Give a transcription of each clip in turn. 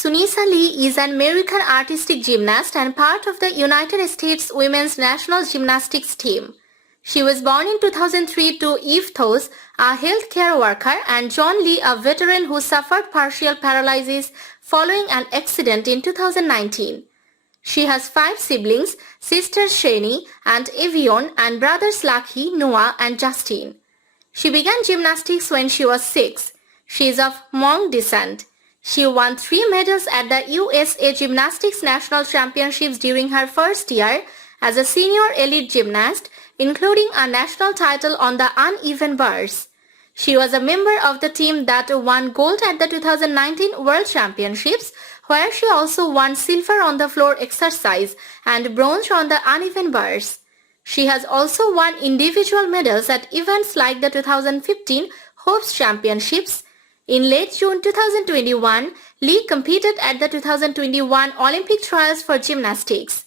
Sunisa Lee is an American artistic gymnast and part of the United States women's national gymnastics team. She was born in 2003 to Eve Thos, a healthcare worker, and John Lee, a veteran who suffered partial paralysis following an accident in 2019. She has 5 siblings, sisters Shani and Evion, and brothers Lucky, Noah and Justin. She began gymnastics when she was 6. She is of Hmong descent. She won 3 medals at the USA Gymnastics National Championships during her first year as a senior elite gymnast, including a national title on the uneven bars. She was a member of the team that won gold at the 2019 World Championships, where she also won silver on the floor exercise and bronze on the uneven bars. She has also won individual medals at events like the 2015 Hopes Championships. In late June 2021, Lee competed at the 2021 Olympic Trials for Gymnastics.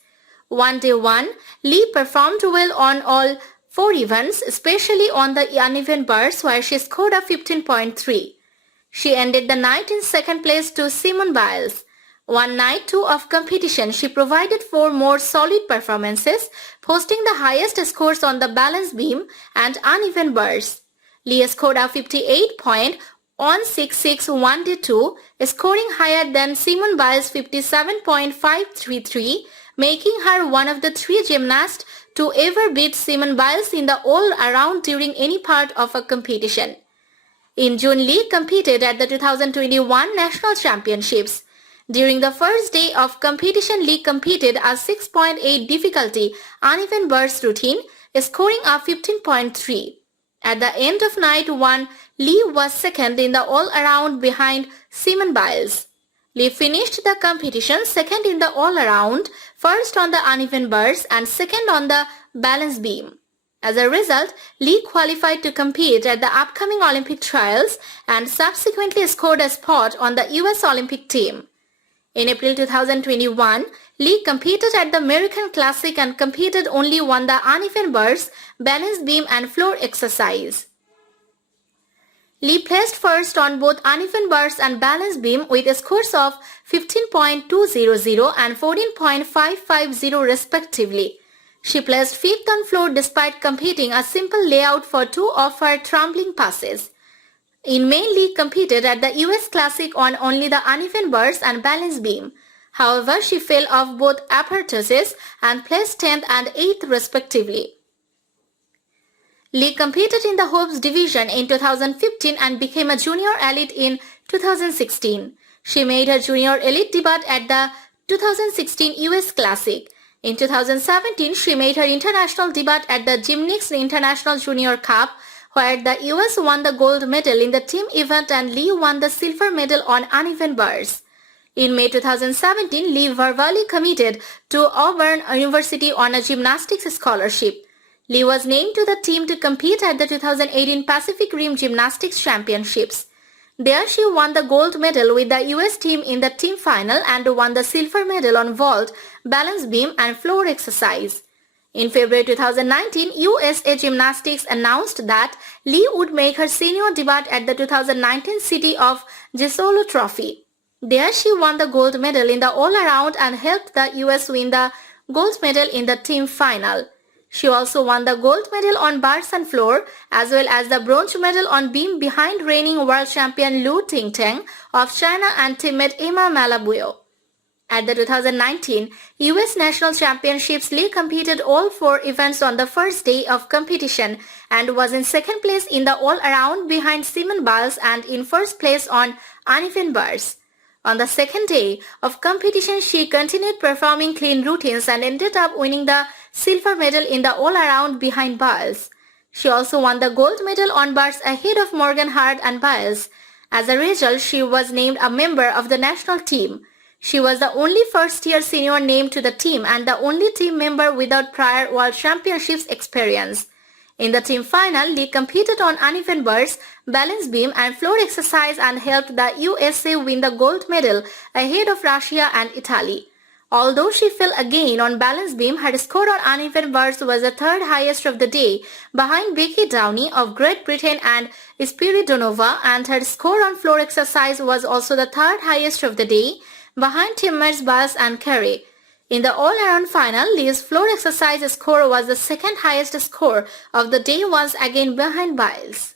On day 1, Lee performed well on all 4 events, especially on the uneven bars where she scored a 15.3. She ended the night in second place to Simone Biles. On night 2 of competition, she provided 4 more solid performances, posting the highest scores on the balance beam and uneven bars. Lee scored a 58.166 on day 2, scoring higher than Simone Biles' 57.533, making her one of the 3 gymnasts to ever beat Simone Biles in the all-around during any part of a competition. In June, Lee competed at the 2021 National Championships. During the first day of competition, Lee competed a 6.8 difficulty uneven bars routine, scoring a 15.3. At the end of night 1, Lee was second in the all-around behind Simone Biles. Lee finished the competition second in the all-around, first on the uneven bars and second on the balance beam. As a result, Lee qualified to compete at the upcoming Olympic trials and subsequently scored a spot on the US Olympic team. In April 2021, Lee competed at the American Classic and competed only on the uneven bars, balance beam and floor exercise. Lee placed first on both uneven bars and balance beam with scores of 15.200 and 14.550 respectively. She placed 5th on floor despite competing a simple layout for 2 of her tumbling passes. In May, Lee competed at the US Classic on only the uneven bars and balance beam. However, she fell off both apparatus and placed 10th and 8th respectively. Lee competed in the Hopes division in 2015 and became a junior elite in 2016. She made her junior elite debut at the 2016 US Classic. In 2017, she made her international debut at the Gymnix International Junior Cup, where the US won the gold medal in the team event and Lee won the silver medal on uneven bars. In May 2017, Lee verbally committed to Auburn University on a gymnastics scholarship. Lee was named to the team to compete at the 2018 Pacific Rim Gymnastics Championships. There she won the gold medal with the US team in the team final and won the silver medal on vault, balance beam and floor exercise. In February 2019, USA Gymnastics announced that Lee would make her senior debut at the 2019 City of Jesolo Trophy. There she won the gold medal in the all-around and helped the US win the gold medal in the team final. She also won the gold medal on bars and floor, as well as the bronze medal on beam behind reigning world champion Lu Tingteng of China and teammate Emma Malabuyo. At the 2019 US National Championships, Lee competed all 4 events on the first day of competition and was in second place in the all-around behind Simone Biles and in first place on uneven bars. On the second day of competition, she continued performing clean routines and ended up winning the silver medal in the all-around behind Biles. She also won the gold medal on bars ahead of Morgan Hart and Biles. As a result, she was named a member of the national team. She was the only first-year senior named to the team and the only team member without prior World Championships experience. In the team final, Lee competed on uneven bars, balance beam and floor exercise and helped the USA win the gold medal ahead of Russia and Italy. Although she fell again on balance beam, her score on uneven bars was the 3rd highest of the day, behind Becky Downey of Great Britain and Spiridonova, and her score on floor exercise was also the 3rd highest of the day, behind teammates Biles and Carey. In the all-around final, Lee's floor exercise score was the second highest score of the day, once again behind Biles.